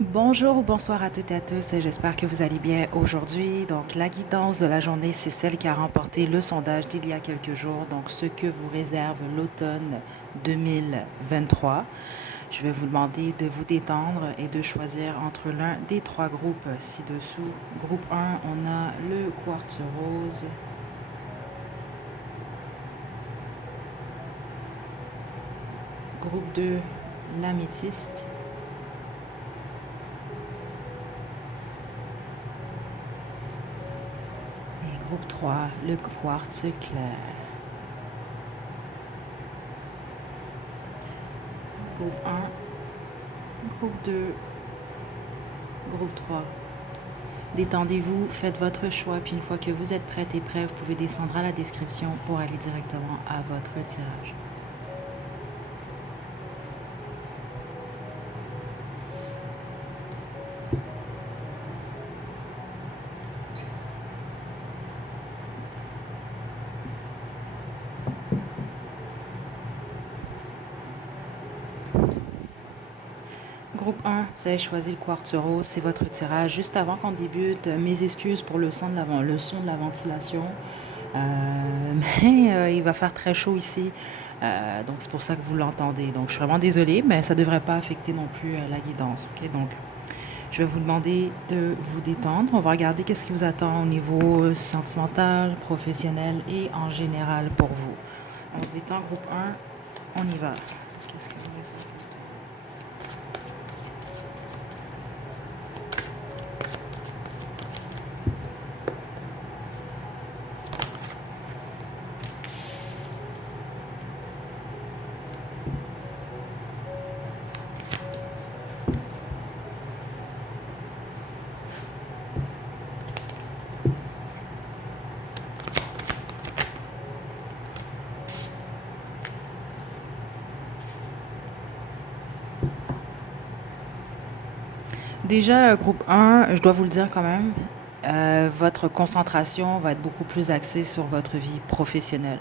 Bonjour ou bonsoir à toutes et à tous, j'espère que vous allez bien aujourd'hui. Donc la guidance de la journée, c'est celle qui a remporté le sondage d'il y a quelques jours, donc ce que vous réserve l'automne 2023. Je vais vous demander de vous détendre et de choisir entre l'un des trois groupes ci-dessous. Groupe 1, on a le quartz rose. Groupe 2, l'améthyste. Et groupe 3, le quartz clair. Groupe 1, groupe 2, groupe 3. Détendez-vous, faites votre choix, puis une fois que vous êtes prête et prêt, vous pouvez descendre à la description pour aller directement à votre tirage. Groupe 1, vous avez choisi le quartz rose, c'est votre tirage. Juste avant qu'on débute, mes excuses pour le son de la ventilation. Mais il va faire très chaud ici, donc c'est pour ça que vous l'entendez. Donc je suis vraiment désolée, mais ça ne devrait pas affecter non plus la guidance. Ok, donc je vais vous demander de vous détendre. On va regarder qu'est-ce qui vous attend au niveau sentimental, professionnel et en général pour vous. On se détend, groupe 1, on y va. Qu'est-ce que vous restez? Déjà, groupe 1, je dois vous le dire quand même, votre concentration va être beaucoup plus axée sur votre vie professionnelle,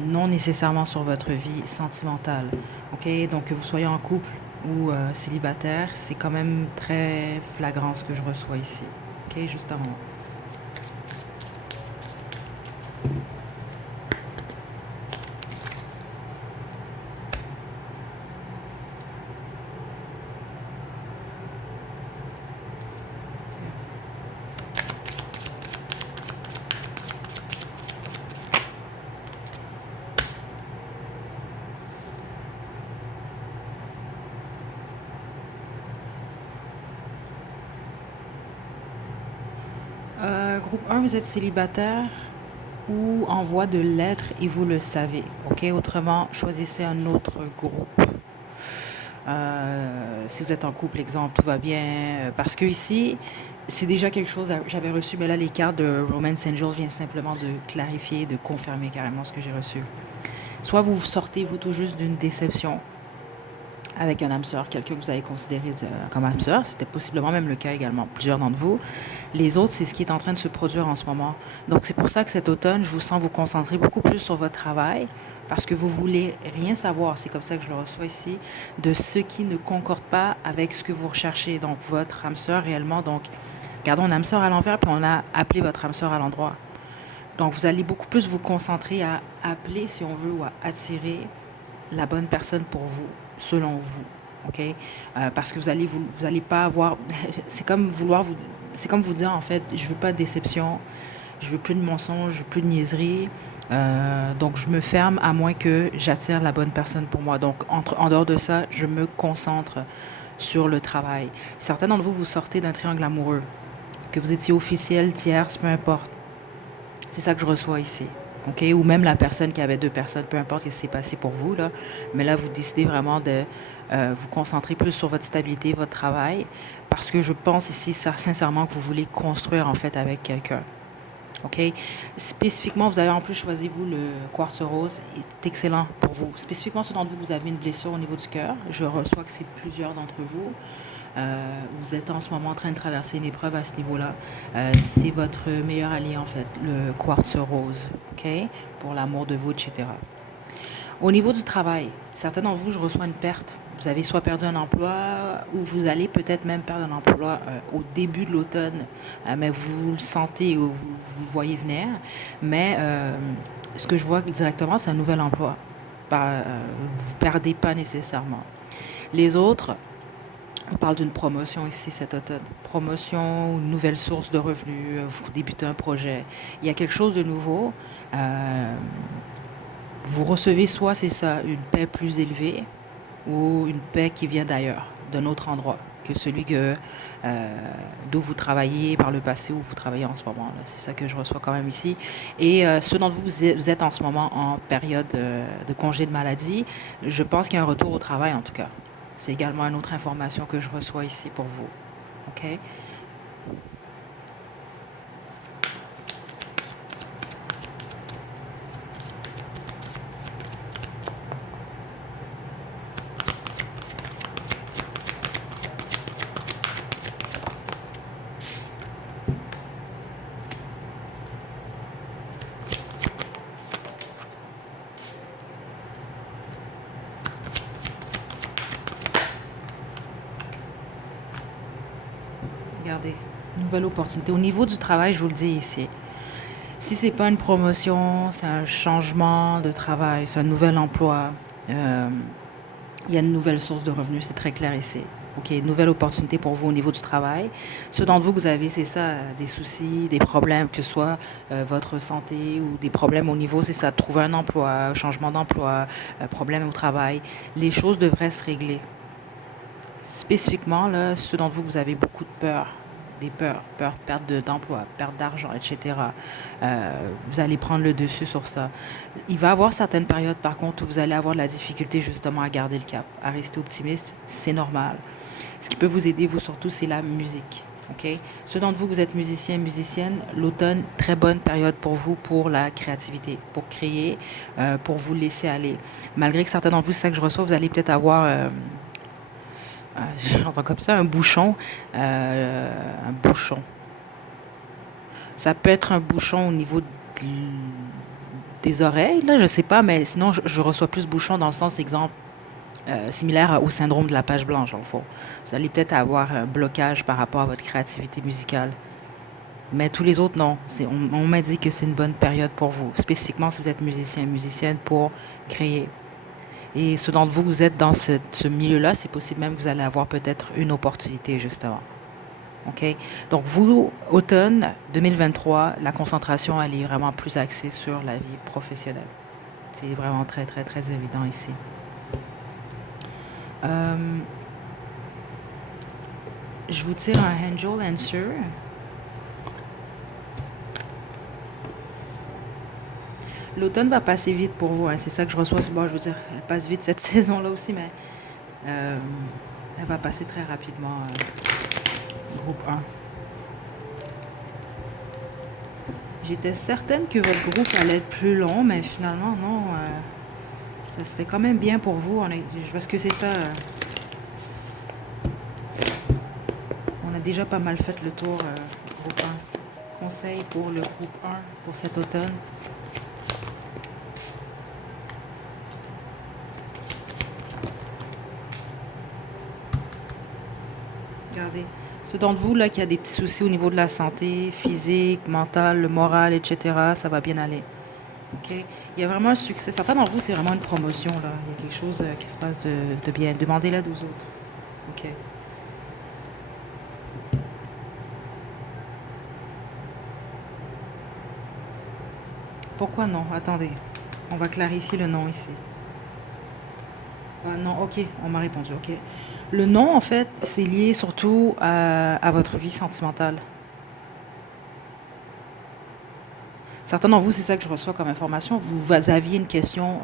non nécessairement sur votre vie sentimentale. Ok, donc que vous soyez en couple ou célibataire, c'est quand même très flagrant ce que je reçois ici. Ok, juste un moment. Groupe 1, vous êtes célibataire ou en voie de l'être et vous le savez. Ok, autrement, choisissez un autre groupe. Si vous êtes en couple, exemple, tout va bien. Parce que ici, c'est déjà quelque chose que j'avais reçu, mais là, les cartes de Romance Angels viennent simplement de clarifier, de confirmer carrément ce que j'ai reçu. Soit vous sortez, vous, tout juste d'une déception avec un âme sœur, quelqu'un que vous avez considéré comme âme sœur. C'était possiblement même le cas également, plusieurs d'entre vous. Les autres, c'est ce qui est en train de se produire en ce moment. Donc, c'est pour ça que cet automne, je vous sens vous concentrer beaucoup plus sur votre travail parce que vous voulez rien savoir, c'est comme ça que je le reçois ici, de ce qui ne concorde pas avec ce que vous recherchez. Donc, votre âme sœur réellement. Donc, gardons une âme sœur à l'envers, puis on a appelé votre âme sœur à l'endroit. Donc, vous allez beaucoup plus vous concentrer à appeler, si on veut, ou à attirer la bonne personne pour vous, selon vous. OK? Parce que vous allez pas avoir. C'est comme vous dire, en fait, je veux pas de déception, je veux plus de mensonges, je veux plus de niaiseries. Donc, je me ferme à moins que j'attire la bonne personne pour moi. Donc, en dehors de ça, je me concentre sur le travail. Certains d'entre vous, vous sortez d'un triangle amoureux, que vous étiez officiel, tierce, peu importe. C'est ça que je reçois ici. OK? Ou même la personne qui avait deux personnes, peu importe ce qui s'est passé pour vous, là. Mais là, vous décidez vraiment de vous concentrer plus sur votre stabilité, votre travail, parce que je pense ici, ça, sincèrement, que vous voulez construire, en fait, avec quelqu'un. OK? Spécifiquement, vous avez en plus choisi, vous, le quartz rose. C'est excellent pour vous. Spécifiquement, ceux d'entre vous, vous avez une blessure au niveau du cœur. Je reçois que c'est plusieurs d'entre vous. Vous êtes en ce moment en train de traverser une épreuve à ce niveau-là. C'est votre meilleur allié, en fait, le quartz rose, OK? Pour l'amour de vous, etc. Au niveau du travail, certains d'entre vous, je reçois une perte. Vous avez soit perdu un emploi ou vous allez peut-être même perdre un emploi au début de l'automne, mais vous le sentez ou vous le voyez venir. Mais ce que je vois directement, c'est un nouvel emploi. Vous ne perdez pas nécessairement. Les autres, on parle d'une promotion ici cet automne. Promotion, une nouvelle source de revenus, vous débutez un projet. Il y a quelque chose de nouveau. Euh, Vous recevez soit, c'est ça, une paie plus élevée ou une paie qui vient d'ailleurs, d'un autre endroit que celui d'où vous travaillez par le passé ou vous travaillez en ce moment. Là. C'est ça que je reçois quand même ici. Et ceux d'entre vous, vous êtes en ce moment en période de congé de maladie. Je pense qu'il y a un retour au travail en tout cas. C'est également une autre information que je reçois ici pour vous. OK? Regardez, nouvelle opportunité. Au niveau du travail, je vous le dis ici. Si c'est pas une promotion, c'est un changement de travail, c'est un nouvel emploi. euh, il y a une nouvelle source de revenus, c'est très clair ici. OK, nouvelle opportunité pour vous au niveau du travail. Ceux d'entre vous que vous avez, c'est ça, des soucis, des problèmes, que ce soit votre santé ou des problèmes au niveau, c'est ça, trouver un emploi, changement d'emploi, problème au travail. Les choses devraient se régler. Spécifiquement, là, ceux d'entre vous, vous avez beaucoup de peur, des peurs, perte d'emploi, perte d'argent, etc. Vous allez prendre le dessus sur ça. Il va y avoir certaines périodes, par contre, où vous allez avoir de la difficulté justement à garder le cap, à rester optimiste. C'est normal. Ce qui peut vous aider, vous surtout, c'est la musique. OK? Ceux d'entre vous, vous êtes musiciens, musiciennes, l'automne, très bonne période pour vous pour la créativité, pour créer, pour vous laisser aller. Malgré que certains d'entre vous, c'est ça que je reçois, vous allez peut-être avoir j'entends comme ça un bouchon. Ça peut être un bouchon au niveau des oreilles, là, je sais pas, mais sinon, je reçois plus bouchon dans le sens, exemple, similaire au syndrome de la page blanche, dans le fond. Vous allez peut-être avoir un blocage par rapport à votre créativité musicale. Mais tous les autres, non. On m'a dit que c'est une bonne période pour vous, spécifiquement si vous êtes musicien, musicienne, pour créer. Et ceux d'entre vous, vous êtes dans ce milieu-là, c'est possible même que vous allez avoir peut-être une opportunité, justement. OK? Donc, vous, automne 2023, la concentration, elle est vraiment plus axée sur la vie professionnelle. C'est vraiment très, très, très évident ici. Euh, je vous tire un Angel Answer. L'automne va passer vite pour vous, hein. C'est ça que je reçois. Bon, je veux dire, elle passe vite cette saison-là aussi, mais euh, elle va passer très rapidement, groupe 1. J'étais certaine que votre groupe allait être plus long, mais finalement, non. Ça se fait quand même bien pour vous. Parce que c'est ça. On a déjà pas mal fait le tour, groupe 1. Conseil pour le groupe 1 pour cet automne. Regardez. Ceux d'entre vous là, qui a des petits soucis au niveau de la santé, physique, mentale, le moral, etc., ça va bien aller. OK? Il y a vraiment un succès. Certains d'entre vous, c'est vraiment une promotion, là. Il y a quelque chose qui se passe de bien. Demandez l'aide aux autres. OK. Pourquoi non? Attendez. On va clarifier le nom ici. Ah non, ok, on m'a répondu, ok. Le nom, en fait, c'est lié surtout à votre vie sentimentale. Certains d'entre vous, c'est ça que je reçois comme information. Vous aviez une question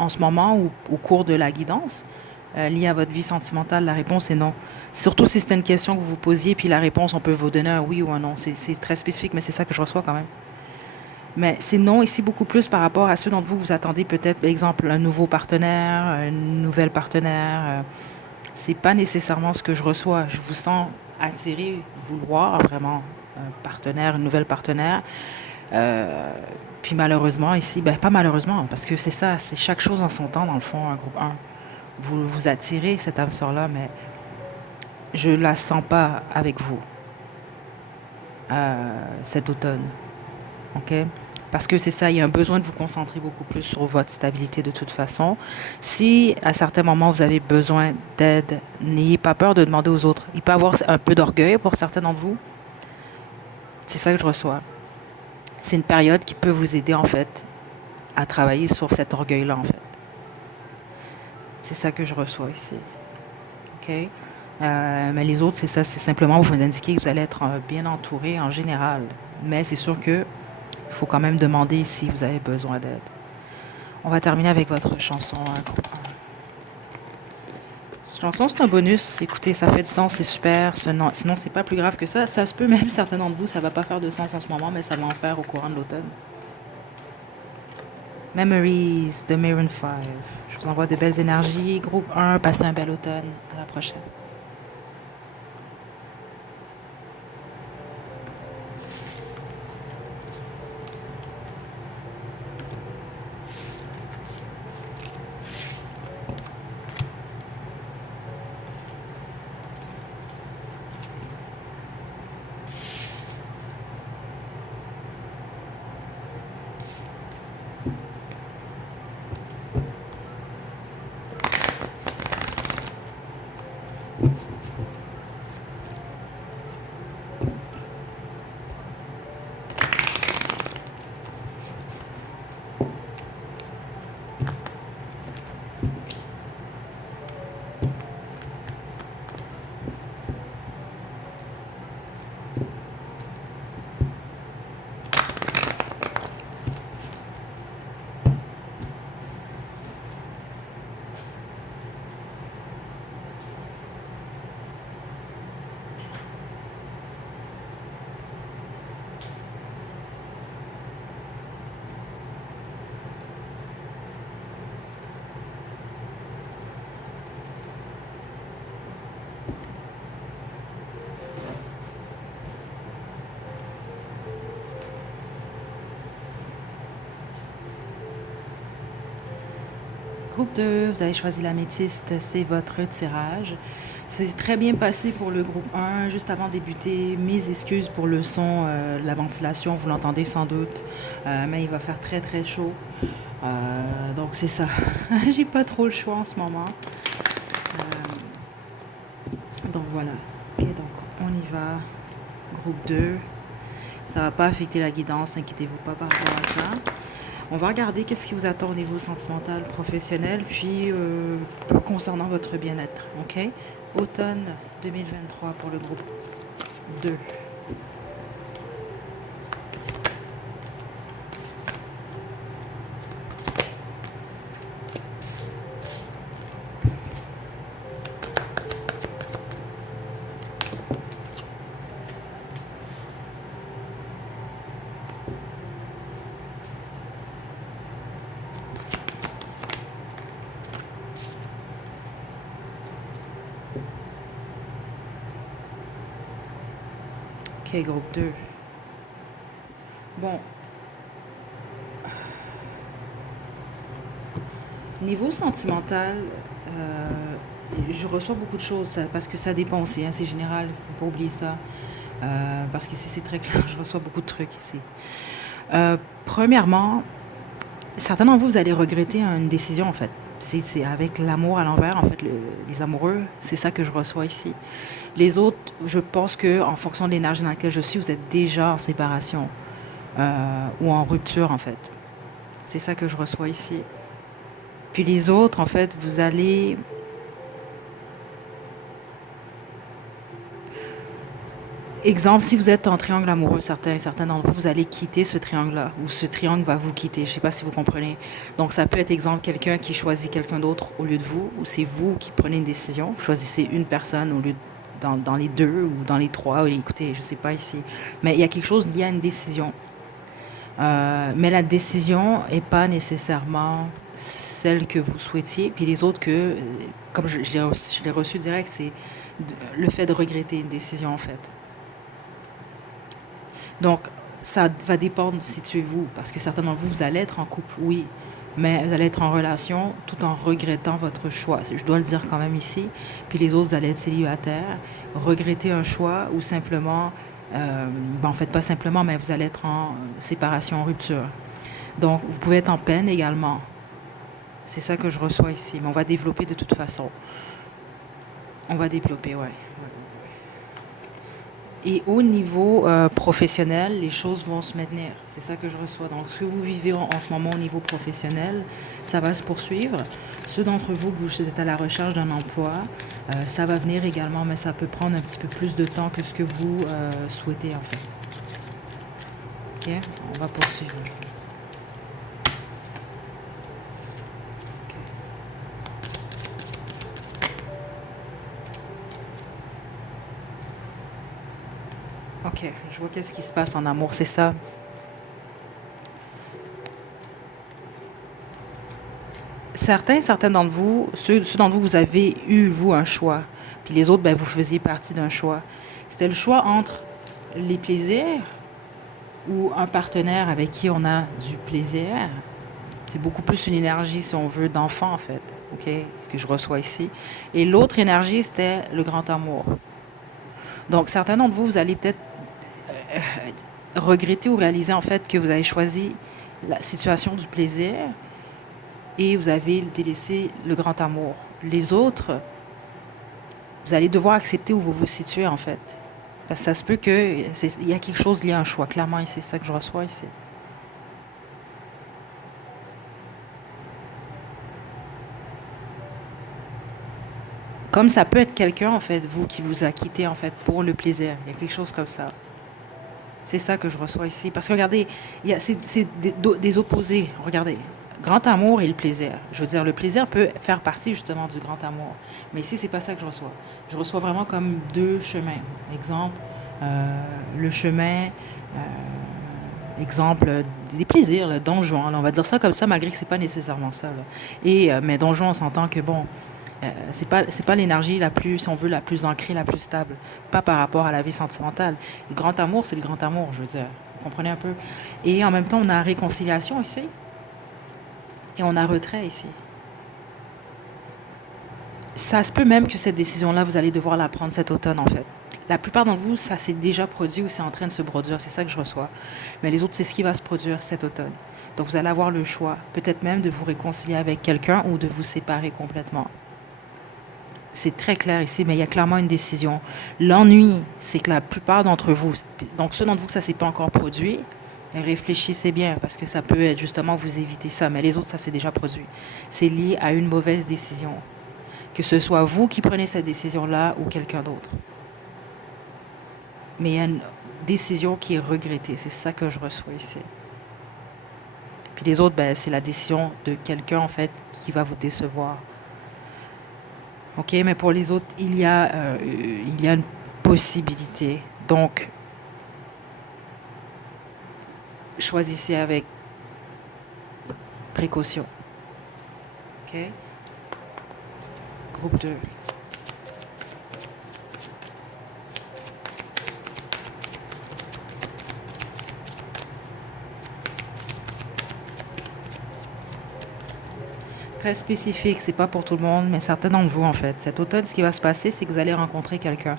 en ce moment ou au cours de la guidance liée à votre vie sentimentale. La réponse est non. Surtout si c'était une question que vous vous posiez, puis la réponse, on peut vous donner un oui ou un non. C'est très spécifique, mais c'est ça que je reçois quand même. Mais c'est non ici beaucoup plus par rapport à ceux d'entre vous que vous attendez peut-être, par exemple, un nouveau partenaire, une nouvelle partenaire. C'est pas nécessairement ce que je reçois. Je vous sens attiré, vouloir vraiment un partenaire, une nouvelle partenaire. Puis malheureusement, ici, ben pas malheureusement, parce que c'est ça, c'est chaque chose en son temps, dans le fond, un groupe un. Vous attirez cette âme sœur-là, mais je la sens pas avec vous cet automne. OK? Parce que c'est ça, il y a un besoin de vous concentrer beaucoup plus sur votre stabilité de toute façon. Si à certains moments vous avez besoin d'aide, n'ayez pas peur de demander aux autres. Il peut y avoir un peu d'orgueil pour certains d'entre vous. C'est ça que je reçois. C'est une période qui peut vous aider en fait à travailler sur cet orgueil-là en fait. C'est ça que je reçois ici. OK? Mais les autres, c'est ça, c'est simplement vous indiquer que vous allez être bien entouré en général. Mais c'est sûr que il faut quand même demander si vous avez besoin d'aide. On va terminer avec votre chanson. Cette chanson, c'est un bonus. Écoutez, ça fait du sens, c'est super. Sinon, c'est pas plus grave que ça. Ça se peut même, certains d'entre vous, ça va pas faire de sens en ce moment, mais ça va en faire au courant de l'automne. Memories de Maroon 5. Je vous envoie de belles énergies. Groupe 1, passez un bel automne. À la prochaine. Groupe 2, vous avez choisi l'améthyste, c'est votre tirage. C'est très bien passé pour le groupe 1. Juste avant de débuter, mes excuses pour le son, la ventilation, vous l'entendez sans doute, mais il va faire très très chaud. Donc c'est ça. J'ai pas trop le choix en ce moment. Donc voilà. Ok, donc on y va. Groupe 2. Ça va pas affecter la guidance, inquiétez-vous pas par rapport à ça. On va regarder qu'est-ce qui vous attend au niveau sentimental, professionnel, puis concernant votre bien-être. OK? Automne 2023 pour le groupe 2. OK, groupe 2. Bon, niveau sentimental, je reçois beaucoup de choses parce que ça dépend aussi, hein, c'est général, faut pas oublier ça. Parce qu'ici c'est très clair, je reçois beaucoup de trucs ici. Premièrement, certains d'entre vous, vous allez regretter une décision en fait. C'est avec l'amour à l'envers, en fait, les amoureux, c'est ça que je reçois ici. Les autres, je pense que en fonction de l'énergie dans laquelle je suis, vous êtes déjà en séparation ou en rupture en fait. C'est ça que je reçois ici. Puis les autres, en fait, vous allez... Exemple, si vous êtes en triangle amoureux, certains d'entre vous, vous allez quitter ce triangle-là, ou ce triangle va vous quitter. Je ne sais pas si vous comprenez. Donc, ça peut être, exemple, quelqu'un qui choisit quelqu'un d'autre au lieu de vous, ou c'est vous qui prenez une décision. Vous choisissez une personne au lieu de, dans les deux ou dans les trois. Écoutez, je ne sais pas ici. Mais il y a quelque chose lié à une décision. Mais la décision n'est pas nécessairement celle que vous souhaitiez. Puis les autres comme je l'ai reçu direct, c'est le fait de regretter une décision en fait. Donc, Ça va dépendre si tu es vous, parce que certains d'entre vous, vous allez être en couple, oui, mais vous allez être en relation tout en regrettant votre choix. Je dois le dire quand même ici. Puis les autres, vous allez être célibataires, regretter un choix ou simplement, ben, en fait pas simplement, mais vous allez être en séparation, en rupture. Donc, vous pouvez être en peine également. C'est ça que je reçois ici, mais on va développer de toute façon. On va développer, ouais. Et au niveau professionnel, les choses vont se maintenir. C'est ça que je reçois. Donc, ce que vous vivez en ce moment au niveau professionnel, ça va se poursuivre. Ceux d'entre vous que vous êtes à la recherche d'un emploi, ça va venir également, mais ça peut prendre un petit peu plus de temps que ce que vous souhaitez en fait. OK? On va poursuivre. OK, je vois qu'est-ce qui se passe en amour, c'est ça. Certains d'entre vous, ceux d'entre vous, vous avez eu, vous, un choix. Puis les autres, ben, vous faisiez partie d'un choix. C'était le choix entre les plaisirs ou un partenaire avec qui on a du plaisir. C'est beaucoup plus une énergie, si on veut, d'enfant, en fait, OK, que je reçois ici. Et l'autre énergie, c'était le grand amour. Donc, certains d'entre vous, vous allez peut-être regretter ou réaliser, en fait, que vous avez choisi la situation du plaisir et vous avez délaissé le grand amour. Les autres, vous allez devoir accepter où vous vous situez, en fait. Parce que ça se peut il y a quelque chose lié à un choix. Clairement, ici, c'est ça que je reçois ici. Comme ça peut être quelqu'un, en fait, vous, qui vous a quitté, en fait, pour le plaisir. Il y a quelque chose comme ça. C'est ça que je reçois ici. Parce que regardez, c'est des opposés. Regardez, grand amour et le plaisir. Je veux dire, le plaisir peut faire partie justement du grand amour. Mais ici, c'est pas ça que je reçois. Je reçois vraiment comme deux chemins. Exemple, le chemin, exemple, des plaisirs, le Don Juan. Là, on va dire ça comme ça, malgré que c'est pas nécessairement ça. Là. Et mais Don Juan, on s'entend que bon, c'est pas l'énergie la plus, si on veut, la plus ancrée, la plus stable. Pas par rapport à la vie sentimentale. Le grand amour, c'est le grand amour, je veux dire. Vous comprenez un peu? Et en même temps, on a réconciliation ici et on a retrait ici. Ça se peut même que cette décision-là, vous allez devoir la prendre cet automne, en fait. La plupart d'entre vous, ça s'est déjà produit ou c'est en train de se produire. C'est ça que je reçois. Mais les autres, c'est ce qui va se produire cet automne. Donc, vous allez avoir le choix, peut-être même de vous réconcilier avec quelqu'un ou de vous séparer complètement. C'est très clair ici, mais il y a clairement une décision. L'ennui, c'est que la plupart d'entre vous, donc ceux d'entre vous que ça ne s'est pas encore produit, réfléchissez bien parce que ça peut être justement vous éviter ça, mais les autres, ça s'est déjà produit. C'est lié à une mauvaise décision. Que ce soit vous qui prenez cette décision-là ou quelqu'un d'autre. Mais il y a une décision qui est regrettée. C'est ça que je reçois ici. Puis les autres, ben, c'est la décision de quelqu'un, en fait, qui va vous décevoir. OK, mais pour les autres, il y a une possibilité. Donc, choisissez avec précaution. OK? Groupe 2. Très spécifique, c'est pas pour tout le monde, mais certains d'entre vous, en fait. Cet automne, ce qui va se passer, c'est que vous allez rencontrer quelqu'un.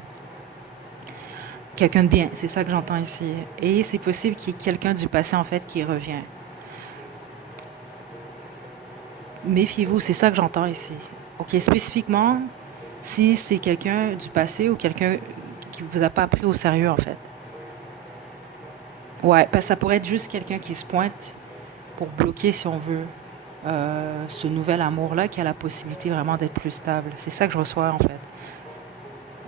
Quelqu'un de bien, c'est ça que j'entends ici. Et c'est possible qu'il y ait quelqu'un du passé, en fait, qui revient. Méfiez-vous, c'est ça que j'entends ici. OK, spécifiquement, si c'est quelqu'un du passé ou quelqu'un qui vous a pas pris au sérieux, en fait. Ouais, parce que ça pourrait être juste quelqu'un qui se pointe pour bloquer, si on veut, ce nouvel amour-là qui a la possibilité vraiment d'être plus stable. C'est ça que je reçois, en fait.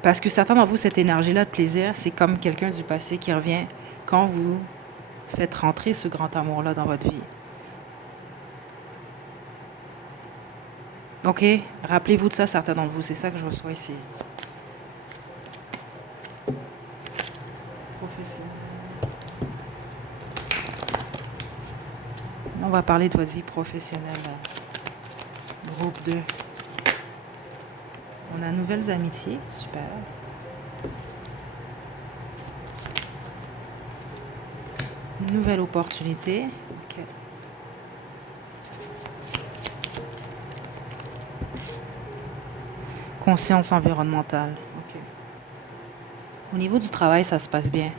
Parce que certains d'entre vous, cette énergie-là de plaisir, c'est comme quelqu'un du passé qui revient quand vous faites rentrer ce grand amour-là dans votre vie. OK? Rappelez-vous de ça, certains d'entre vous. C'est ça que je reçois ici. Professionnel. On va parler de votre vie professionnelle. Groupe 2. On a nouvelles amitiés. Super. Nouvelle opportunité. OK. Conscience environnementale. OK. Au niveau du travail, ça se passe bien.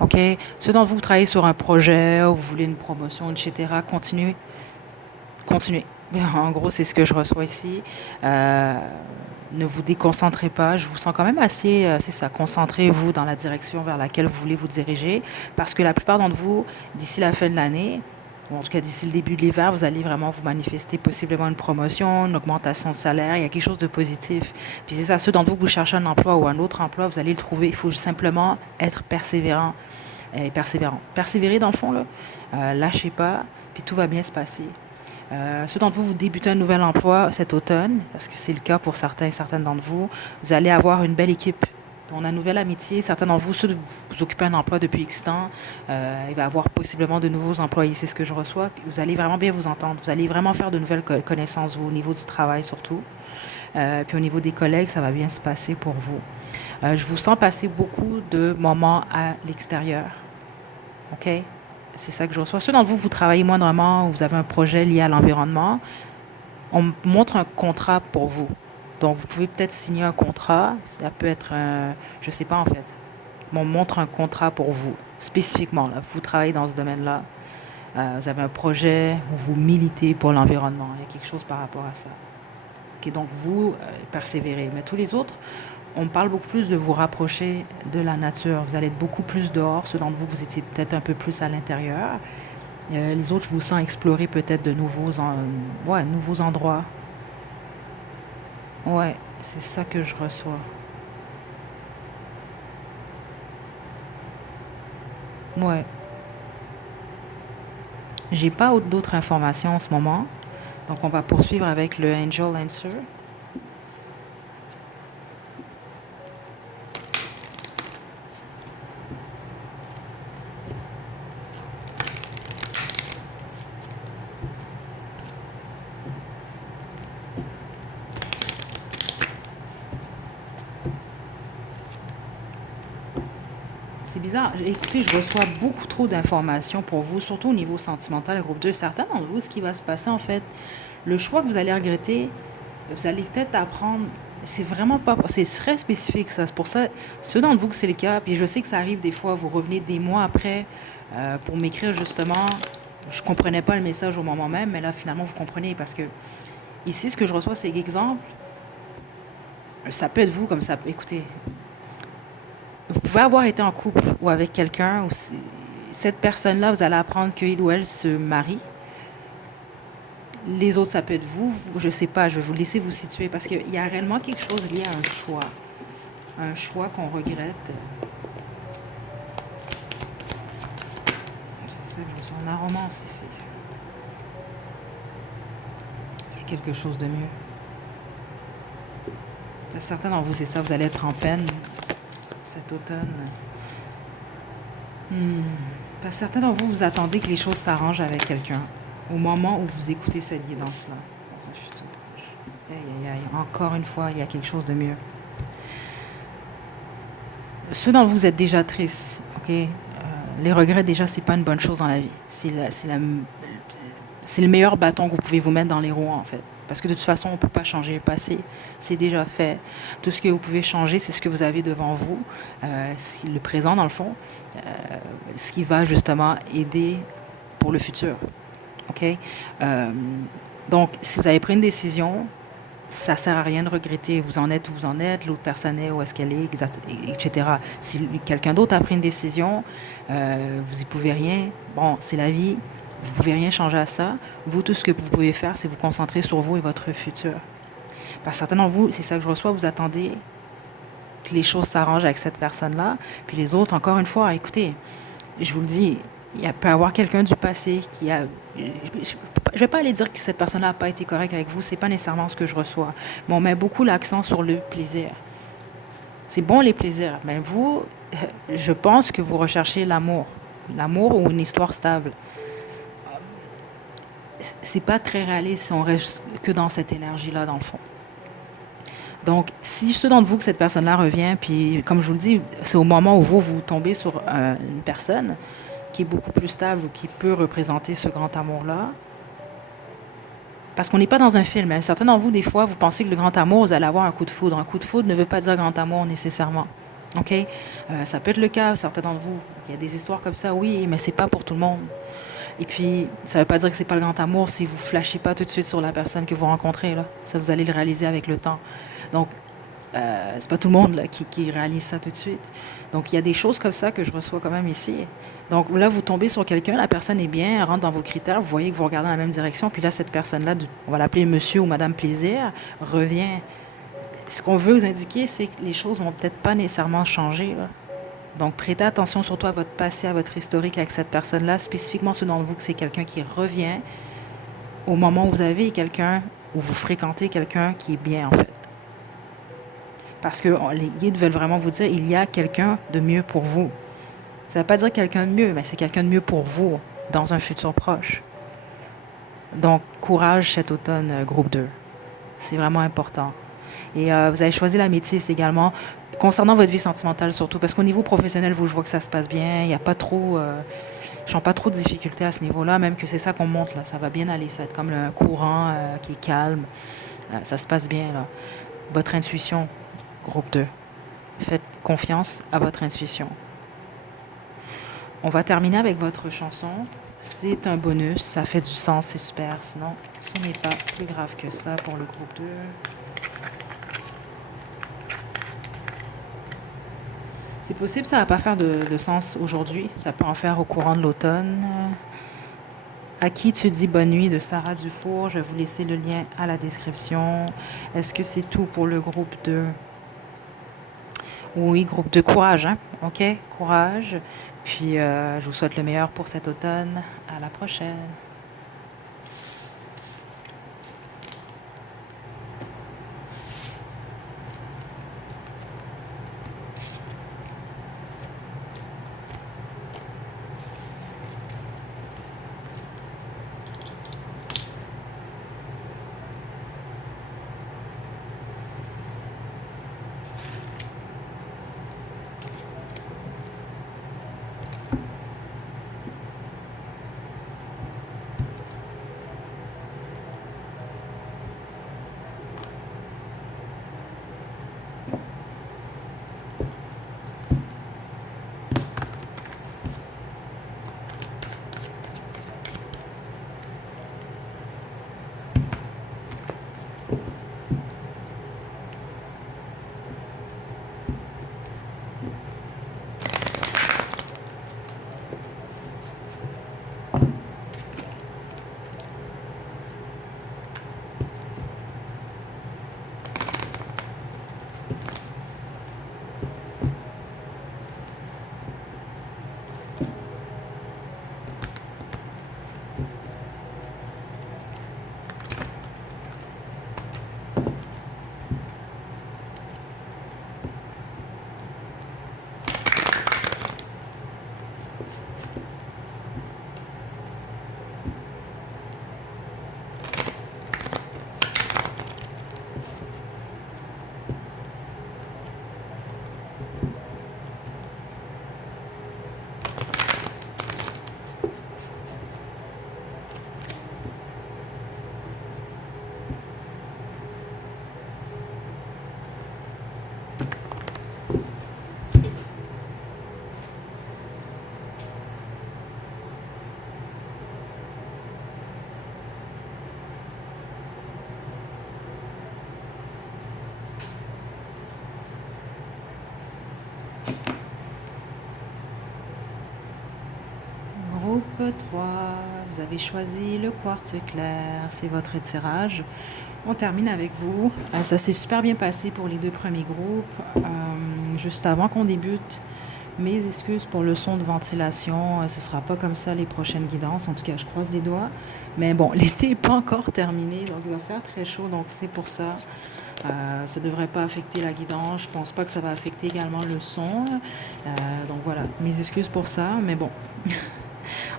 OK. Ceux d'entre vous, vous travaillez sur un projet, ou vous voulez une promotion, etc., continuez. Continuez. En gros, c'est ce que je reçois ici. Euh, ne vous déconcentrez pas. Je vous sens quand même assez, c'est ça, concentrez-vous dans la direction vers laquelle vous voulez vous diriger. Parce que la plupart d'entre vous, d'ici la fin de l'année, ou en tout cas d'ici le début de l'hiver, vous allez vraiment vous manifester possiblement une promotion, une augmentation de salaire. Il y a quelque chose de positif. Puis c'est ça, ceux d'entre vous que vous cherchez un emploi ou un autre emploi, vous allez le trouver. Il faut simplement être persévérant et persévérant. Persévérer dans le fond, là. Lâchez pas, puis tout va bien se passer. Ceux d'entre vous, vous débutez un nouvel emploi cet automne, parce que c'est le cas pour certains et certaines d'entre vous, vous allez avoir une belle équipe. On a une nouvelle amitié. Certains d'entre vous, ceux que vous occupez un emploi depuis X temps, il va y avoir possiblement de nouveaux employés. C'est ce que je reçois. Vous allez vraiment bien vous entendre. Vous allez vraiment faire de nouvelles connaissances, vous, au niveau du travail surtout. Puis au niveau des collègues, ça va bien se passer pour vous. Je vous sens passer beaucoup de moments à l'extérieur. OK? C'est ça que je reçois. Ceux d'entre vous, vous travaillez moindrement, vous avez un projet lié à l'environnement, on me montre un contrat pour vous. Donc, vous pouvez peut-être signer un contrat. Ça peut être un, je sais pas en fait. Mais on me montre un contrat pour vous, spécifiquement. Là. Vous travaillez dans ce domaine-là. Vous avez un projet, vous militez pour l'environnement. Il y a quelque chose par rapport à ça. Ok, donc, vous persévérez. Mais tous les autres, on parle beaucoup plus de vous rapprocher de la nature. Vous allez être beaucoup plus dehors. Ceux d'entre vous, vous étiez peut-être un peu plus à l'intérieur. Les autres, je vous sens explorer peut-être de ouais, nouveaux endroits. Ouais, c'est ça que je reçois. Ouais. J'ai pas d'autres informations en ce moment. Donc, on va poursuivre avec le Angel Answer. C'est bizarre. Écoutez, je reçois beaucoup trop d'informations pour vous, surtout au niveau sentimental, groupe 2. Certains d'entre vous, ce qui va se passer, en fait, le choix que vous allez regretter, vous allez peut-être apprendre. C'est vraiment pas. C'est très spécifique, ça. C'est pour ça, ceux d'entre vous que c'est le cas, puis je sais que ça arrive des fois, vous revenez des mois après pour m'écrire justement. Je comprenais pas le message au moment même, mais là, finalement, vous comprenez parce que ici, ce que je reçois, c'est exemple. Ça peut être vous comme ça. Écoutez, vous pouvez avoir été en couple ou avec quelqu'un, cette personne-là, vous allez apprendre qu'il ou elle se marie. Les autres, ça peut être vous, je sais pas, je vais vous laisser vous situer parce qu'il y a réellement quelque chose lié à un choix qu'on regrette. C'est ça que je sens, la romance ici. Il y a quelque chose de mieux. Certains d'entre vous, c'est ça, vous allez être en peine cet automne. Hmm. Certains d'entre vous, vous attendez que les choses s'arrangent avec quelqu'un au moment où vous écoutez cette guidance-là. Dans un futur proche. Aïe, aïe, aïe. Encore une fois, il y a quelque chose de mieux. Ceux dont vous êtes déjà tristes, ok? Les regrets, déjà, c'est pas une bonne chose dans la vie. C'est le meilleur bâton que vous pouvez vous mettre dans les roues, en fait. Parce que de toute façon, on ne peut pas changer le passé. C'est déjà fait. Tout ce que vous pouvez changer, c'est ce que vous avez devant vous, le présent, dans le fond, ce qui va justement aider pour le futur. OK? Euh, donc, si vous avez pris une décision, ça ne sert à rien de regretter. Vous en êtes où vous en êtes, l'autre personne est où est-ce qu'elle est, etc. Si quelqu'un d'autre a pris une décision, vous n'y pouvez rien. Bon, c'est la vie. Vous ne pouvez rien changer à ça. Vous, tout ce que vous pouvez faire, c'est vous concentrer sur vous et votre futur. Parce que certains d'entre vous, c'est ça que je reçois, vous attendez que les choses s'arrangent avec cette personne-là. Puis les autres, encore une fois, écoutez, je vous le dis, peut y avoir quelqu'un du passé qui a... Je ne vais pas aller dire que cette personne-là n'a pas été correcte avec vous, c'est pas nécessairement ce que je reçois. Mais on met beaucoup l'accent sur le plaisir. C'est bon les plaisirs, mais vous, je pense que vous recherchez l'amour. L'amour ou une histoire stable. C'est pas très réaliste si on reste que dans cette énergie-là, dans le fond. Donc, si ceux d'entre vous que cette personne-là revient, puis comme je vous le dis, c'est au moment où vous tombez sur une personne qui est beaucoup plus stable ou qui peut représenter ce grand amour-là. Parce qu'on n'est pas dans un film. Hein. Certains d'entre vous, des fois, vous pensez que le grand amour, vous allez avoir un coup de foudre. Un coup de foudre ne veut pas dire grand amour nécessairement. OK? Ça peut être le cas, certains d'entre vous. Il y a des histoires comme ça, oui, mais c'est pas pour tout le monde. Et puis, ça veut pas dire que c'est pas le grand amour si vous flashez pas tout de suite sur la personne que vous rencontrez, là. Ça, vous allez le réaliser avec le temps. Donc, c'est pas tout le monde là, qui réalise ça tout de suite. Donc, il y a des choses comme ça que je reçois quand même ici. Donc, là, vous tombez sur quelqu'un, la personne est bien, elle rentre dans vos critères, vous voyez que vous regardez dans la même direction, puis là, cette personne-là, on va l'appeler monsieur ou madame plaisir, revient. Ce qu'on veut vous indiquer, c'est que les choses vont peut-être pas nécessairement changer, là. Donc, prêtez attention surtout à votre passé, à votre historique avec cette personne-là, spécifiquement ceux d'entre vous que c'est quelqu'un qui revient au moment où vous avez quelqu'un, où vous fréquentez quelqu'un qui est bien, en fait. Parce que les guides veulent vraiment vous dire, il y a quelqu'un de mieux pour vous. Ça ne veut pas dire quelqu'un de mieux, mais c'est quelqu'un de mieux pour vous dans un futur proche. Donc, courage cet automne, groupe 2. C'est vraiment important. Et vous avez choisi la métisse également, concernant votre vie sentimentale surtout, parce qu'au niveau professionnel, vous, je vois que ça se passe bien. Il n'y a pas trop, je sens pas trop de difficultés à ce niveau-là, même que c'est ça qu'on monte là. Ça va bien aller, ça va être comme un courant qui est calme. Ça se passe bien là. Votre intuition, groupe 2. Faites confiance à votre intuition. On va terminer avec votre chanson. C'est un bonus, ça fait du sens, c'est super. Sinon, ce n'est pas plus grave que ça pour le groupe 2. C'est possible, ça va pas faire de sens aujourd'hui. Ça peut en faire au courant de l'automne. À qui tu dis bonne nuit de Sarah Dufour. Je vais vous laisser le lien à la description. Est-ce que c'est tout pour le groupe 2? Oui, groupe de courage, hein? OK, courage. Puis, je vous souhaite le meilleur pour cet automne. À la prochaine. Groupe 3, vous avez choisi le quartz clair, c'est votre tirage. On termine avec vous. Ça s'est super bien passé pour les deux premiers groupes. Juste avant qu'on débute, mes excuses pour le son de ventilation. Ce ne sera pas comme ça les prochaines guidances. En tout cas, je croise les doigts. Mais bon, l'été n'est pas encore terminé, donc il va faire très chaud, donc c'est pour ça. Ça ne devrait pas affecter la guidance. Je pense pas que ça va affecter également le son. Donc voilà, mes excuses pour ça, mais bon.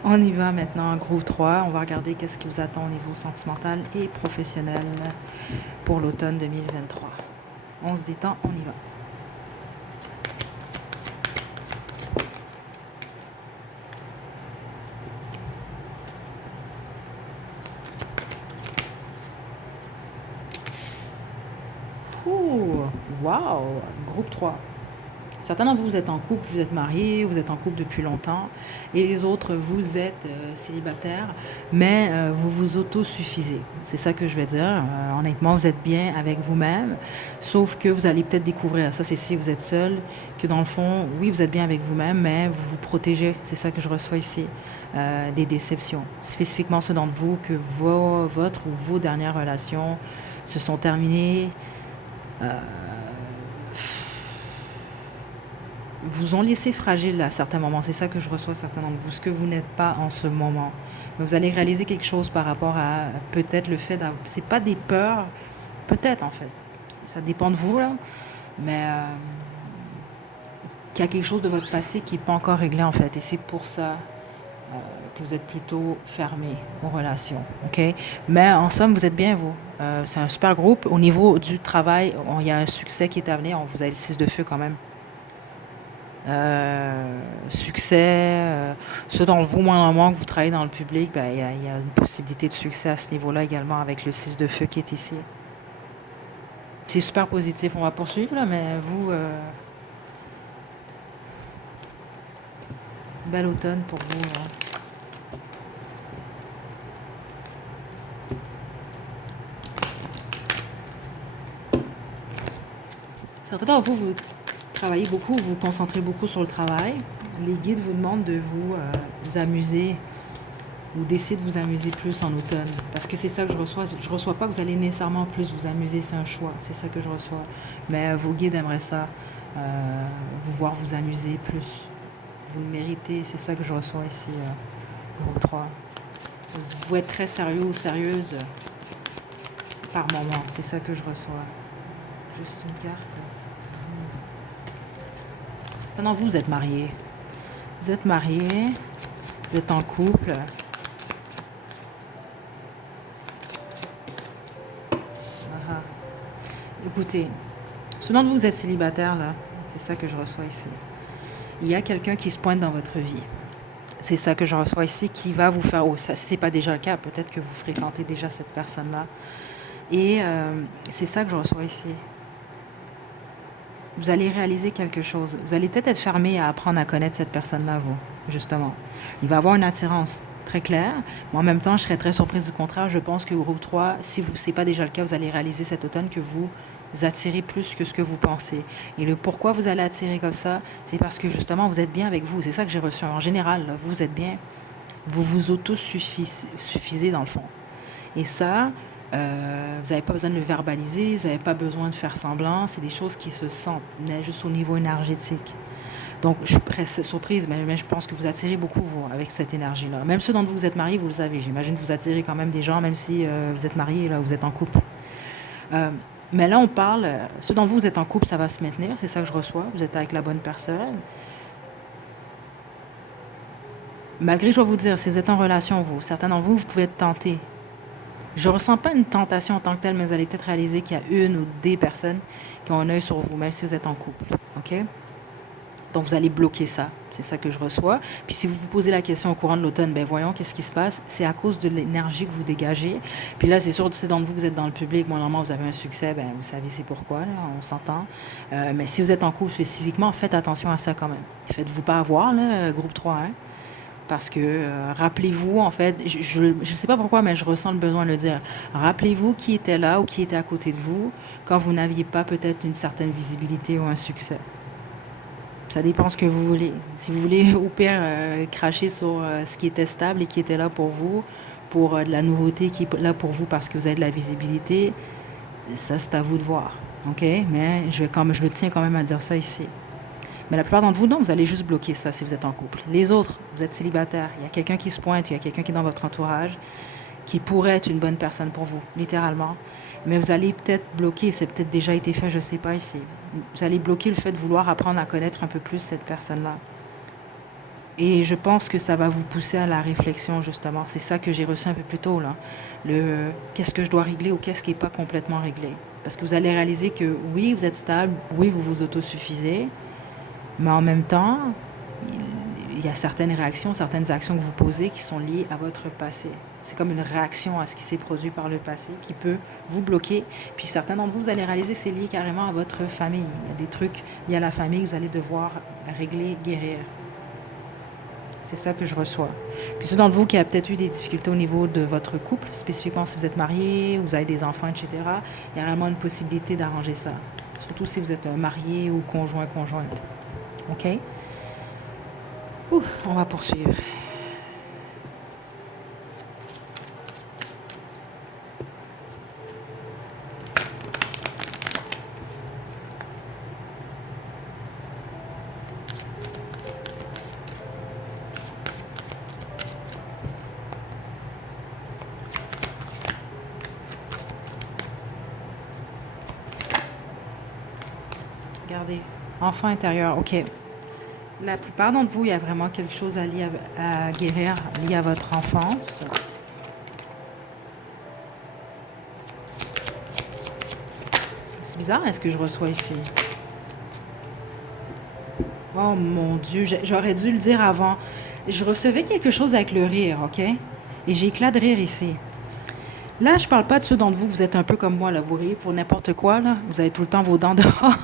On y va maintenant, groupe 3. On va regarder qu'est-ce qui vous attend au niveau sentimental et professionnel pour l'automne 2023. On se détend, on y va. Wow! Groupe 3. Certains d'entre vous, vous êtes en couple, vous êtes mariés, vous êtes en couple depuis longtemps, et les autres, vous êtes célibataires, mais vous vous autosuffisez. C'est ça que je vais dire. Honnêtement, vous êtes bien avec vous-même, sauf que vous allez peut-être découvrir, ça c'est si vous êtes seul, que dans le fond, oui, vous êtes bien avec vous-même, mais vous vous protégez. C'est ça que je reçois ici, des déceptions. Spécifiquement ceux d'entre vous que votre ou vos dernières relations se sont terminées. euh, vous ont laissé fragile à certains moments. C'est ça que je reçois certains d'entre vous, ce que vous n'êtes pas en ce moment. Mais vous allez réaliser quelque chose par rapport à peut-être le fait d'avoir... C'est pas des peurs, peut-être en fait. Ça dépend de vous, là. Mais qu'il y a quelque chose de votre passé qui n'est pas encore réglé en fait. Et c'est pour ça que vous êtes plutôt fermé aux relations. OK? Mais en somme, vous êtes bien, vous. C'est un super groupe. Au niveau du travail, il y a un succès qui est à venir. Vous avez le 6 de feu quand même. Succès, ceux dans vous, moindrement, que vous travaillez dans le public, ben, il y a une possibilité de succès à ce niveau-là également avec le 6 de feu qui est ici. C'est super positif. On va poursuivre, là, mais vous, bel automne pour vous. Là. Certains d'entre vous, vous travaillez beaucoup, vous vous concentrez beaucoup sur le travail. Les guides vous demandent de vous amuser ou d'essayer de vous amuser plus en automne. Parce que c'est ça que je reçois. Je reçois pas que vous allez nécessairement plus vous amuser, c'est un choix. C'est ça que je reçois. Mais vos guides aimeraient ça, vous voir vous amuser plus. Vous le méritez, c'est ça que je reçois ici, groupe 3. Vous êtes très sérieux ou sérieuse par moment, c'est ça que je reçois. Juste une carte. Maintenant, vous êtes mariés. Vous êtes mariés, vous êtes en couple. Ah. Écoutez, ceux d'entre vous, vous êtes célibataire, là, c'est ça que je reçois ici. Il y a quelqu'un qui se pointe dans votre vie. C'est ça que je reçois ici, qui va vous faire... Oh, ça, si ce n'est pas déjà le cas, peut-être que vous fréquentez déjà cette personne-là. Et c'est ça que je reçois ici. Vous allez réaliser quelque chose. Vous allez peut-être être fermé à apprendre à connaître cette personne-là, vous, justement. Il va avoir une attirance très claire, mais en même temps, je serais très surprise du contraire. Je pense que au groupe 3, si ce n'est pas déjà le cas, vous allez réaliser cet automne que vous attirez plus que ce que vous pensez. Et le pourquoi vous allez attirer comme ça, c'est parce que justement, vous êtes bien avec vous. C'est ça que j'ai reçu. En général, là, vous êtes bien. Vous vous autosuffisez dans le fond. Et ça, vous n'avez pas besoin de le verbaliser, vous n'avez pas besoin de faire semblant. C'est des choses qui se sentent, mais juste au niveau énergétique. Donc, je suis presque surprise, mais je pense que vous attirez beaucoup, vous, avec cette énergie-là. Même ceux d'entre vous êtes mariés, vous le savez. J'imagine que vous attirez quand même des gens, même si vous êtes mariés, là, vous êtes en couple. Mais là, on parle, ceux d'entre vous, vous êtes en couple, ça va se maintenir. C'est ça que je reçois. Vous êtes avec la bonne personne. Malgré, je vais vous dire, si vous êtes en relation, vous, certains d'entre vous, vous pouvez être tentés. Je ne ressens pas une tentation en tant que telle, mais vous allez peut-être réaliser qu'il y a une ou des personnes qui ont un œil sur vous, même si vous êtes en couple. OK? Donc, vous allez bloquer ça. C'est ça que je reçois. Puis, si vous vous posez la question au courant de l'automne, ben voyons, qu'est-ce qui se passe? C'est à cause de l'énergie que vous dégagez. Puis là, c'est sûr, c'est d'entre vous, vous êtes dans le public. Moi, normalement, vous avez un succès. Ben, vous savez c'est pourquoi, là, on s'entend. Mais si vous êtes en couple spécifiquement, faites attention à ça quand même. Faites-vous pas avoir, là, groupe 3, hein? Parce que, rappelez-vous, en fait, je ne sais pas pourquoi, mais je ressens le besoin de le dire. Rappelez-vous qui était là ou qui était à côté de vous quand vous n'aviez pas peut-être une certaine visibilité ou un succès. Ça dépend ce que vous voulez. Si vous voulez, au pire, cracher sur ce qui était stable et qui était là pour vous, pour de la nouveauté qui est là pour vous parce que vous avez de la visibilité, ça, c'est à vous de voir. OK? Mais je le tiens quand même à dire ça ici. Mais la plupart d'entre vous, non, vous allez juste bloquer ça si vous êtes en couple. Les autres, vous êtes célibataire, il y a quelqu'un qui se pointe, il y a quelqu'un qui est dans votre entourage, qui pourrait être une bonne personne pour vous, littéralement. Mais vous allez peut-être bloquer, c'est peut-être déjà été fait, je ne sais pas ici. Vous allez bloquer le fait de vouloir apprendre à connaître un peu plus cette personne-là. Et je pense que ça va vous pousser à la réflexion, justement. C'est ça que j'ai reçu un peu plus tôt, là. Le qu'est-ce que je dois régler ou qu'est-ce qui n'est pas complètement réglé. Parce que vous allez réaliser que oui, vous êtes stable, oui, vous vous autosuffisez, mais en même temps, il y a certaines réactions, certaines actions que vous posez qui sont liées à votre passé. C'est comme une réaction à ce qui s'est produit par le passé qui peut vous bloquer. Puis certains d'entre vous, vous allez réaliser que c'est lié carrément à votre famille. Il y a des trucs liés à la famille que vous allez devoir régler, guérir. C'est ça que je reçois. Puis ceux d'entre vous qui a peut-être eu des difficultés au niveau de votre couple, spécifiquement si vous êtes marié, vous avez des enfants, etc., il y a réellement une possibilité d'arranger ça. Surtout si vous êtes marié ou conjoint, conjointe. OK? Ouh, on va poursuivre. Regardez. Enfant intérieur, OK. La plupart d'entre vous, il y a vraiment quelque chose à guérir lié à votre enfance. C'est bizarre, est-ce que je reçois ici? Oh mon Dieu, j'aurais dû le dire avant. Je recevais quelque chose avec le rire, OK? Et j'ai éclat de rire ici. Là, je parle pas de ceux d'entre vous, vous êtes un peu comme moi, là, vous riez pour n'importe quoi, là. Vous avez tout le temps vos dents dehors.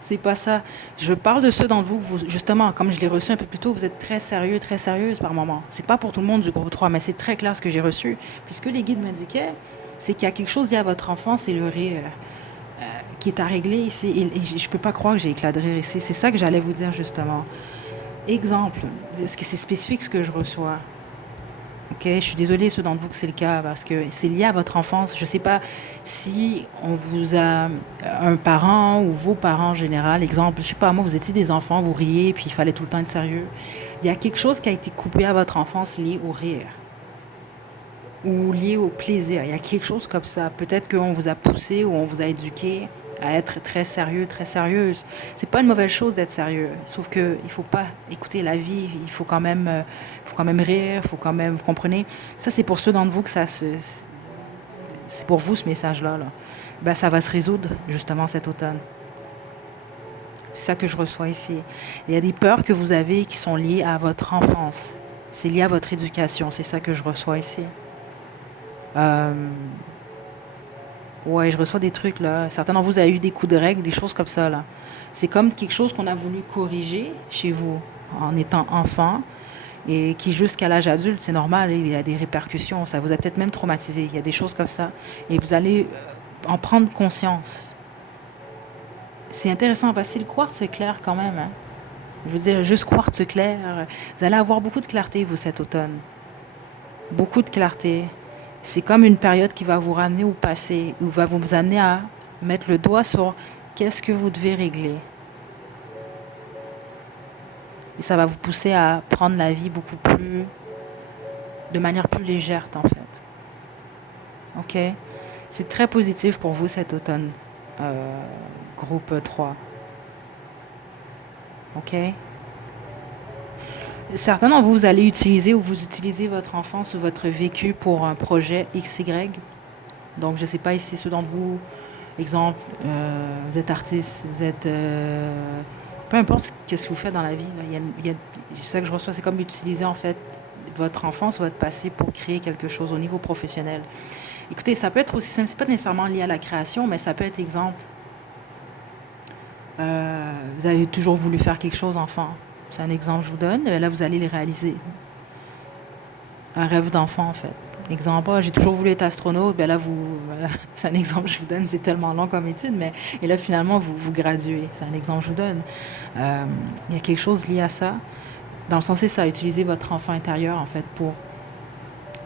C'est pas ça. Je parle de ceux d'entre vous, justement, comme je l'ai reçu un peu plus tôt, vous êtes très sérieux, très sérieuse par moment. C'est pas pour tout le monde du groupe 3, mais c'est très clair ce que j'ai reçu. Puis ce que les guides m'indiquaient, c'est qu'il y a quelque chose lié à votre enfance et le rire qui est à régler ici. Et je peux pas croire que j'ai éclat de rire ici. C'est ça que j'allais vous dire, justement. Exemple, est-ce que c'est spécifique ce que je reçois? Ok, je suis désolée ceux d'entre vous que c'est le cas parce que c'est lié à votre enfance. Je ne sais pas si on vous a un parent ou vos parents en général. Exemple, je sais pas, moi vous étiez des enfants, vous riez puis il fallait tout le temps être sérieux. Il y a quelque chose qui a été coupé à votre enfance lié au rire ou lié au plaisir. Il y a quelque chose comme ça. Peut-être qu'on vous a poussé ou on vous a éduqué à être très sérieux, très sérieuse. C'est pas une mauvaise chose d'être sérieux. Sauf que il faut pas écouter la vie. Il faut quand même rire. Il faut quand même, vous comprenez? Ça, c'est pour ceux d'entre vous que c'est pour vous ce message-là, là. Ben, ça va se résoudre justement cet automne. C'est ça que je reçois ici. Il y a des peurs que vous avez qui sont liées à votre enfance. C'est lié à votre éducation. C'est ça que je reçois ici. Euh, Ouais, je reçois des trucs là. Certains d'entre vous avez eu des coups de règle, des choses comme ça là. C'est comme quelque chose qu'on a voulu corriger chez vous en étant enfant et qui jusqu'à l'âge adulte, c'est normal, il y a des répercussions. Ça vous a peut-être même traumatisé. Il y a des choses comme ça. Et vous allez en prendre conscience. C'est intéressant parce que le quartz est clair quand même, hein. Je veux dire, juste quartz clair. Vous allez avoir beaucoup de clarté, vous, cet automne. Beaucoup de clarté. C'est comme une période qui va vous ramener au passé, ou va vous amener à mettre le doigt sur qu'est-ce que vous devez régler. Et ça va vous pousser à prendre la vie beaucoup plus, de manière plus légère, en fait. OK? C'est très positif pour vous cet automne, euh, groupe 3. OK? Certains d'entre vous, vous allez utiliser ou vous utilisez votre enfance ou votre vécu pour un projet XY. Donc, je ne sais pas ici, ceux d'entre vous, exemple, vous êtes artiste, vous êtes... peu importe ce que vous faites dans la vie, là, c'est ça que je reçois, c'est comme utiliser en fait votre enfance, votre passé pour créer quelque chose au niveau professionnel. Écoutez, ça peut être aussi simple, c'est pas nécessairement lié à la création, mais ça peut être exemple, vous avez toujours voulu faire quelque chose enfant. C'est un exemple que je vous donne, là vous allez le réaliser. Un rêve d'enfant en fait. Exemple, ah, j'ai toujours voulu être astronaute, ben là voilà, c'est un exemple que je vous donne, c'est tellement long comme étude, mais et là finalement vous graduez, c'est un exemple que je vous donne. Euh, il y a quelque chose lié à ça, dans le sens c'est ça, utiliser votre enfant intérieur en fait pour,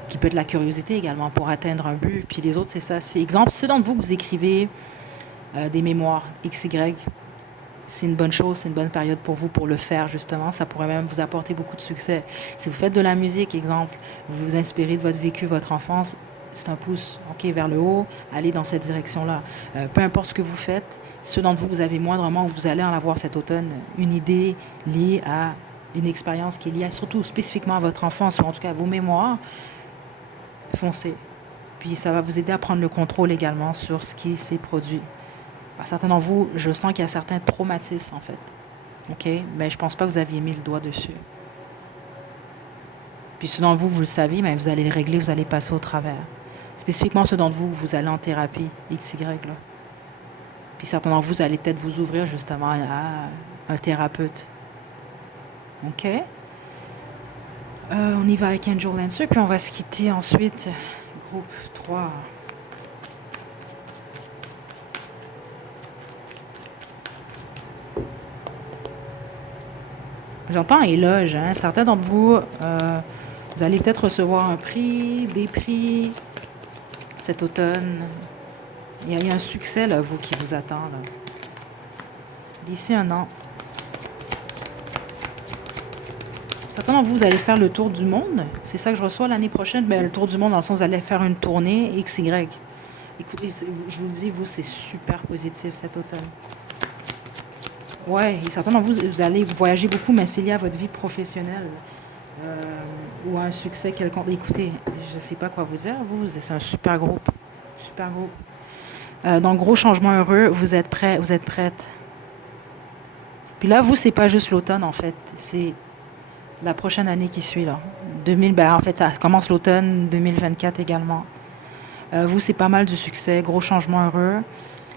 qui peut être la curiosité également, pour atteindre un but, puis les autres c'est ça, c'est exemple, ceux d'entre vous que vous écrivez des mémoires XY, c'est une bonne chose, c'est une bonne période pour vous pour le faire justement. Ça pourrait même vous apporter beaucoup de succès. Si vous faites de la musique, exemple, vous vous inspirez de votre vécu, votre enfance, c'est un pouce ok, vers le haut, allez dans cette direction-là. Peu importe ce que vous faites, ceux d'entre vous, vous avez moindrement, vous allez en avoir cet automne, une idée liée à une expérience qui est liée surtout spécifiquement à votre enfance ou en tout cas à vos mémoires, foncez. Puis ça va vous aider à prendre le contrôle également sur ce qui s'est produit. À certains d'entre vous, je sens qu'il y a certains traumatismes, en fait. OK? Mais je pense pas que vous aviez mis le doigt dessus. Puis ceux d'entre vous, vous le savez, mais vous allez le régler, vous allez passer au travers. Spécifiquement ceux d'entre vous, vous allez en thérapie, XY, là. Puis certains d'entre vous, vous allez peut-être vous ouvrir justement à un thérapeute. OK? On y va avec Angel Lancer, puis on va se quitter ensuite. Groupe 3. J'entends éloge, hein? Certains d'entre vous, vous allez peut-être recevoir un prix, des prix cet automne. Il y a un succès, là, vous, qui vous attend, là. D'ici un an. Certains d'entre vous, vous allez faire le tour du monde. C'est ça que je reçois l'année prochaine. Mais le tour du monde, dans le sens, vous allez faire une tournée XY. Écoutez, je vous le dis, vous, c'est super positif cet automne. Ouais, et certains d'entre vous, vous allez voyager beaucoup, mais c'est lié à votre vie professionnelle ou à un succès quelconque. Écoutez, je ne sais pas quoi vous dire. Vous, c'est un super groupe. Super groupe. Donc, gros changement heureux. Vous êtes prêts, vous êtes prêtes. Puis là, vous, c'est pas juste l'automne, en fait. C'est la prochaine année qui suit, là. 2000, ben, en fait, ça commence l'automne 2024 également. Vous, c'est pas mal du succès, gros changement heureux.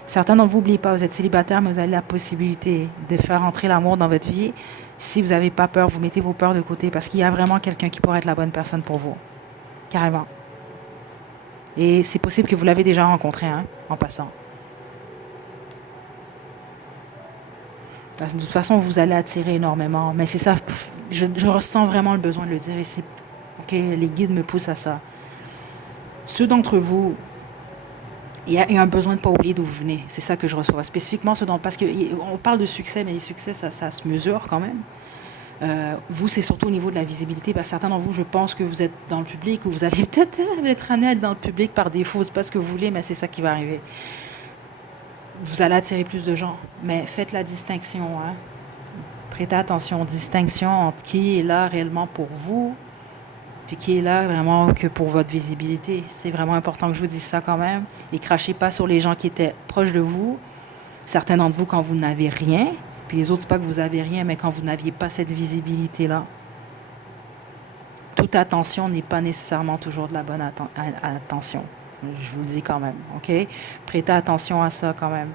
Certains d'entre vous, n'oubliez pas, vous êtes célibataire, mais vous avez la possibilité de faire entrer l'amour dans votre vie. Si vous n'avez pas peur, vous mettez vos peurs de côté parce qu'il y a vraiment quelqu'un qui pourrait être la bonne personne pour vous. Carrément. Et c'est possible que vous l'avez déjà rencontré, hein, en passant. Parce que de toute façon, vous allez attirer énormément. Mais c'est ça, je ressens vraiment le besoin de le dire ici. OK, les guides me poussent à ça. Ceux d'entre vous, il y a un besoin de ne pas oublier d'où vous venez. C'est ça que je reçois. Spécifiquement ceux dont... Parce qu'on parle de succès, mais les succès, ça se mesure quand même. Vous, c'est surtout au niveau de la visibilité. Parce que certains d'entre vous, je pense que vous êtes dans le public ou vous allez peut-être être amené à être dans le public par défaut. C'est pas ce que vous voulez, mais c'est ça qui va arriver. Vous allez attirer plus de gens. Mais faites la distinction. Hein. Prêtez attention. Distinction entre qui est là réellement pour vous puis qui est là vraiment que pour votre visibilité. C'est vraiment important que je vous dise ça quand même. Et crachez pas sur les gens qui étaient proches de vous. Certains d'entre vous, quand vous n'avez rien, puis les autres, c'est pas que vous avez rien, mais quand vous n'aviez pas cette visibilité-là. Toute attention n'est pas nécessairement toujours de la bonne attention. Je vous le dis quand même, OK? Prêtez attention à ça quand même.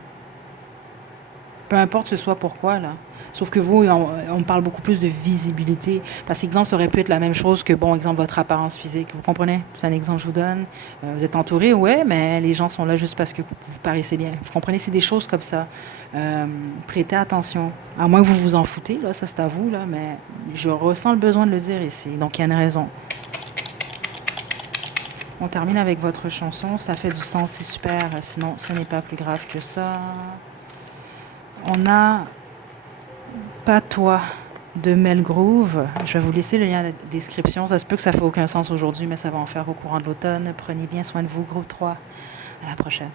Peu importe ce soit pourquoi, là. Sauf que vous, on parle beaucoup plus de visibilité. Parce qu'exemple, ça aurait pu être la même chose que, bon, exemple, votre apparence physique. Vous comprenez? C'est un exemple que je vous donne. Vous êtes entouré, ouais, mais les gens sont là juste parce que vous paraissez bien. Vous comprenez? C'est des choses comme ça. Prêtez attention. À moins que vous vous en foutez, là, ça c'est à vous, là, mais je ressens le besoin de le dire ici. Donc, il y a une raison. On termine avec votre chanson. Ça fait du sens, c'est super. Sinon, ce n'est pas plus grave que ça. On a Pas toi de Mel Groove. Je vais vous laisser le lien de la description. Ça se peut que ça ne fait aucun sens aujourd'hui, mais ça va en faire au courant de l'automne. Prenez bien soin de vous, groupe 3. À la prochaine.